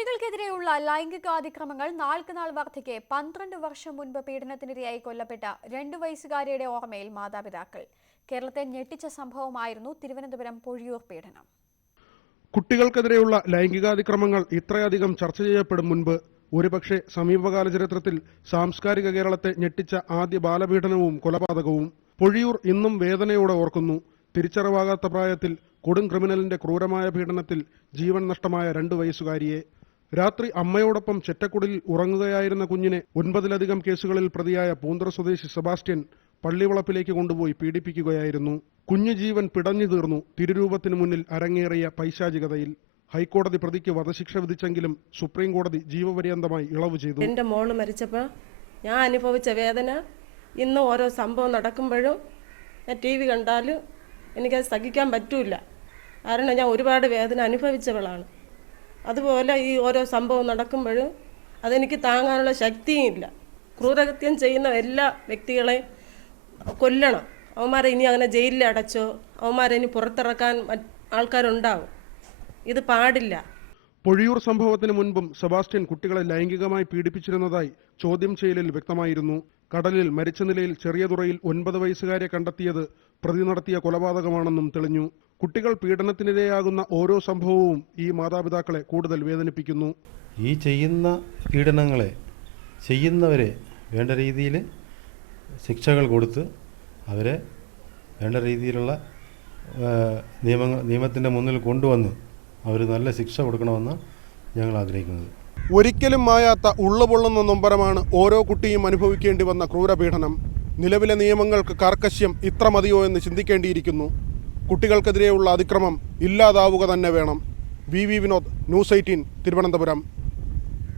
കുട്ടികൾക്കെതിരെയുള്ള ലൈംഗികാതിക്രമങ്ങൾ നാൾക്കുനാൾ വർദ്ധിക്കെ 12 വർഷം മുൻപ് പീഡനത്തിനിരയായി കൊല്ലപ്പെട്ട 2 വയസ്സുകാരിയുടെ ഓർമ്മയിൽ മാതാപിതാക്കൾ. കേരളത്തെ ഞെട്ടിച്ച സംഭവമായിരുന്നു തിരുവനന്തപുരം പൊഴിയൂർ പീഡനം. കുട്ടികൾക്കെതിരെയുള്ള ലൈംഗികാതിക്രമങ്ങൾ ഇത്രയധികം ചർച്ച ചെയ്യപ്പെടും മുൻപ് ഒരുപക്ഷെ സമീപകാല ചരിത്രത്തിൽ സാംസ്കാരിക കേരളത്തെ ഞെട്ടിച്ച ആദ്യ ബാലപീഡനവും കൊലപാതകവും പൊഴിയൂർ ഇന്നും വേദനയോടെ ഓർക്കുന്നു. തിരിച്ചറിവാകാത്ത പ്രായത്തിൽ കൊടും ക്രിമിനലിന്റെ ക്രൂരമായ പീഡനത്തിൽ ജീവൻ നഷ്ടമായ 2 വയസ്സുകാരിയെ. രാത്രി അമ്മയോടൊപ്പം ചെറ്റക്കുടിൽ ഉറങ്ങുകയായിരുന്ന കുഞ്ഞിനെ 9ലധികം കേസുകളിൽ പ്രതിയായ പൂന്തറ സ്വദേശി സെബാസ്റ്റ്യൻ പള്ളിവളപ്പിലേക്ക് കൊണ്ടുപോയി പീഡിപ്പിക്കുകയായിരുന്നു. കുഞ്ഞു ജീവൻ പിടഞ്ഞു തീർന്നു. തിരുരൂപത്തിനു മുന്നിൽ അരങ്ങേറിയ പൈശാചികതയിൽ ഹൈക്കോടതി പ്രതിക്ക് വധശിക്ഷ വിധിച്ചെങ്കിലും സുപ്രീം കോടതി ജീവപര്യന്തമായി ഇളവ് ചെയ്തു. എൻ്റെ മോള് മരിച്ചപ്പോൾ ഞാൻ അനുഭവിച്ച വേദന ഇന്ന് ഓരോ സംഭവം നടക്കുമ്പോഴും ഞാൻ TV കണ്ടാലും എനിക്കത് സഹിക്കാൻ പറ്റൂല. കാരണം ഞാൻ ഒരുപാട് വേദന അനുഭവിച്ചവളാണ്. അതുപോലെ ഈ ഓരോ സംഭവം നടക്കുമ്പോഴും അതെനിക്ക് താങ്ങാനുള്ള ശക്തിയും ഇല്ല. ക്രൂരകൃത്യം ചെയ്യുന്ന എല്ലാ വ്യക്തികളെയും കൊല്ലണം. അവന്മാരെ ഇനി അങ്ങനെ ജയിലിൽ അടച്ചോ, അവന്മാരെ ഇനി പുറത്തിറക്കാൻ ആൾക്കാരുണ്ടാവും. ഇത് പാടില്ല. പൊഴിയൂർ സംഭവത്തിന് മുൻപും സെബാസ്റ്റ്യൻ കുട്ടികളെ ലൈംഗികമായി പീഡിപ്പിച്ചിരുന്നതായി ചോദ്യം ചെയ്യലിൽ വ്യക്തമായിരുന്നു. കടലിൽ മരിച്ച നിലയിൽ ചെറിയ തുറയിൽ 9 വയസ്സുകാരെ കണ്ടെത്തിയത് പ്രതി നടത്തിയ കൊലപാതകമാണെന്നും തെളിഞ്ഞു. കുട്ടികൾ പീഡനത്തിനിരയാകുന്ന ഓരോ സംഭവവും ഈ മാതാപിതാക്കളെ കൂടുതൽ വേദനിപ്പിക്കുന്നു. ഈ ചെയ്യുന്ന പീഡനങ്ങളെ ചെയ്യുന്നവരെ വേണ്ട രീതിയിൽ ശിക്ഷകൾ കൊടുത്ത് അവരെ വേണ്ട രീതിയിലുള്ള നിയമത്തിൻ്റെ മുന്നിൽ കൊണ്ടുവന്ന് അവർ നല്ല ശിക്ഷ കൊടുക്കണമെന്ന് ഞങ്ങൾ ആഗ്രഹിക്കുന്നത്. ഒരിക്കലും മായാത്ത ഉള്ളുപൊള്ളുന്ന നൊമ്പരമാണ് ഓരോ കുട്ടിയും അനുഭവിക്കേണ്ടി വന്ന ക്രൂരപീഡനം. നിലവിലെ നിയമങ്ങൾക്ക് കാർക്കശ്യം ഇത്ര മതിയോ എന്ന് ചിന്തിക്കേണ്ടിയിരിക്കുന്നു. കുട്ടികൾക്കെതിരെയുള്ള അതിക്രമം ഇല്ലാതാവുക തന്നെ വേണം. VV Vinod, News 18, Thiruvananthapuram.